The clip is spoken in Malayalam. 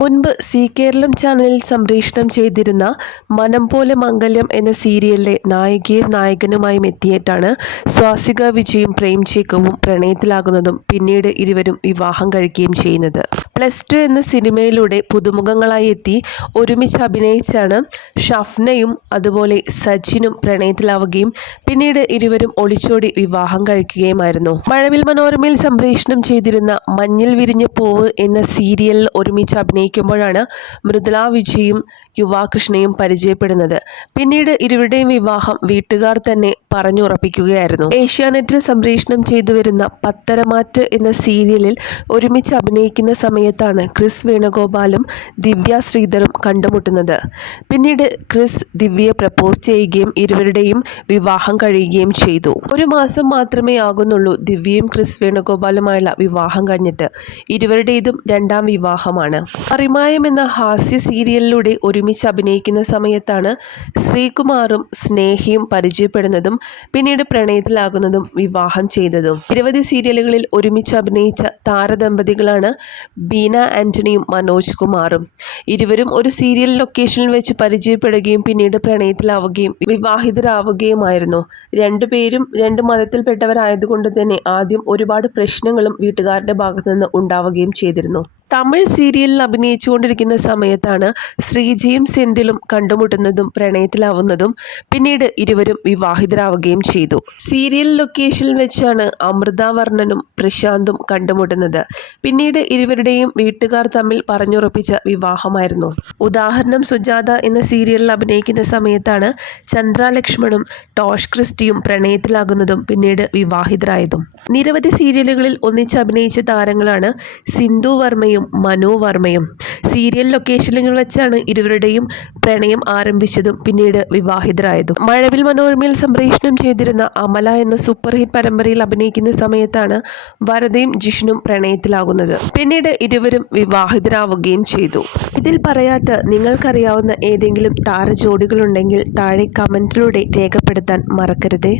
മുൻപ് സി കേരളം ചാനലിൽ സംപ്രേഷണം ചെയ്തിരുന്ന മനം പോലെ മംഗല്യം എന്ന സീരിയലിലെ നായികയും നായകനുമായും എത്തിയിട്ടാണ് സ്വാസിക വിജയും പ്രേം ചേക്കവും പ്രണയത്തിലാകുന്നതും പിന്നീട് ഇരുവരും വിവാഹം കഴിക്കുകയും ചെയ്യുന്നത്. പ്ലസ് ടു എന്ന സിനിമയിലൂടെ പുതുമുഖങ്ങളായി എത്തി ഒരുമിച്ച് അഭിനയിച്ചാണ് ഷഫ്നയും അതുപോലെ സച്ചിനും പ്രണയത്തിലാവുകയും പിന്നീട് ഇരുവരും ഒളിച്ചോടി വിവാഹം കഴിക്കുകയുമായിരുന്നു. മഴവിൽ മനോരമയിൽ സംപ്രേഷണം ചെയ്തിരുന്ന മഞ്ഞിൽ വിരിഞ്ഞ പൂവ് എന്ന സീരിയലിൽ ഒരുമിച്ച് അഭിനയിക്കുമ്പോഴാണ് മൃദുല വിജയും യുവാകൃഷ്ണയും പരിചയപ്പെടുന്നത്. പിന്നീട് ഇരുവരുടെയും വിവാഹം വീട്ടുകാർ തന്നെ പറഞ്ഞുറപ്പിക്കുകയായിരുന്നു. ഏഷ്യാനെറ്റിൽ സംപ്രേഷണം ചെയ്തു വരുന്ന പത്തരമാറ്റ് എന്ന സീരിയലിൽ ഒരുമിച്ച് അഭിനയിക്കുന്ന സമയത്താണ് ക്രിസ് വേണുഗോപാലും ദിവ്യ ശ്രീധറും കണ്ടുമുട്ടുന്നത്. പിന്നീട് ക്രിസ് ദിവ്യയെ പ്രപ്പോസ് ചെയ്യുകയും ഇരുവരുടെയും വിവാഹം കഴിയുകയും ചെയ്തു. ഒരു മാസം മാത്രമേ ആകുന്നുള്ളൂ ദിവ്യയും ക്രിസ് വേണുഗോപാലുമായുള്ള വിവാഹം കഴിഞ്ഞിട്ട്. ഇരുവരുടേതും രണ്ടാം വിവാഹമാണ്. അറിമായം എന്ന ഹാസ്യ സീരിയലിലൂടെ ഒരുമിച്ച് അഭിനയിക്കുന്ന സമയത്താണ് ശ്രീകുമാറും സ്നേഹിയും പരിചയപ്പെടുന്നതും പിന്നീട് പ്രണയത്തിലാകുന്നതും വിവാഹം ചെയ്തതും. നിരവധി സീരിയലുകളിൽ ഒരുമിച്ച് അഭിനയിച്ച താരദമ്പതികളാണ് ബീന ആന്റണിയും മനോജ് കുമാറും. ഇരുവരും ഒരു സീരിയൽ ലൊക്കേഷനിൽ വെച്ച് പരിചയപ്പെടുകയും പിന്നീട് പ്രണയത്തിലാവുകയും വിവാഹിതരാവുകയുമായിരുന്നു. രണ്ടുപേരും രണ്ട് മതത്തിൽപ്പെട്ടവരായതുകൊണ്ട് തന്നെ ആദ്യം ഒരുപാട് പ്രശ്നങ്ങളും വീട്ടുകാരുടെ ഭാഗത്തുനിന്ന് ഉണ്ടാവുകയും ചെയ്തിരുന്നു. തമിഴ് സീരിയലിൽ അഭിനയിച്ചുകൊണ്ടിരിക്കുന്ന സമയത്താണ് ശ്രീജിയും സെന്തിലും കണ്ടുമുട്ടുന്നതും പ്രണയത്തിലാവുന്നതും പിന്നീട് ഇരുവരും വിവാഹിതരാവുകയും ചെയ്തു. സീരിയൽ ലൊക്കേഷനിൽ വെച്ചാണ് അമൃതാവർണനും പ്രശാന്തും കണ്ടുമുട്ടുന്നത്. പിന്നീട് ഇരുവരുടെയും വീട്ടുകാർ തമ്മിൽ പറഞ്ഞുറപ്പിച്ച വിവാഹമായിരുന്നു. ഉദാഹരണം സുജാത എന്ന സീരിയലിൽ അഭിനയിക്കുന്ന സമയത്താണ് ചന്ദ്രലക്ഷ്മണും ടോഷ് ക്രിസ്റ്റിയും പ്രണയത്തിലാകുന്നതും പിന്നീട് വിവാഹിതരായതും. നിരവധി സീരിയലുകളിൽ ഒന്നിച്ച് അഭിനയിച്ച താരങ്ങളാണ് സിന്ധു വർമ്മയും മനു വർമ്മയും സീരിയൽ ലൊക്കേഷനിൽ വെച്ചാണ് ഇരുവരുടെയും പ്രണയം ആരംഭിച്ചതും പിന്നീട് വിവാഹിതരായതും. മഴവിൽ മനോരമയിൽ സംപ്രേഷണം ചെയ്തിരുന്ന അമല എന്ന സൂപ്പർ ഹിറ്റ് പരമ്പരയിൽ അഭിനയിക്കുന്ന സമയത്താണ് വരദയും ജിഷ്ണും പ്രണയത്തിലാകുന്നത്. പിന്നീട് ഇരുവരും വിവാഹിതരാവുകയും ചെയ്തു. ഇതിൽ പറയാത്ത നിങ്ങൾക്കറിയാവുന്ന ഏതെങ്കിലും താരജോഡികളുണ്ടെങ്കിൽ താഴെ കമന്റിലൂടെ രേഖപ്പെടുത്താൻ മറക്കരുതേ.